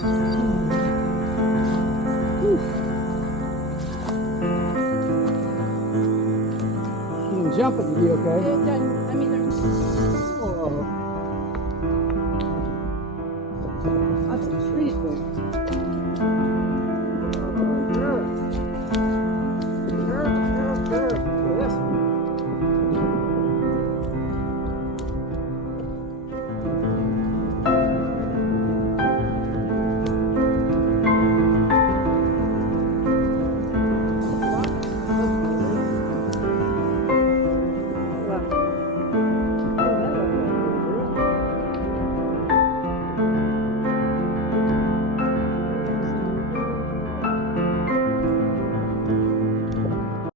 You can jump it and be okay. It doesn't, I mean, there's Oh, lots of trees there.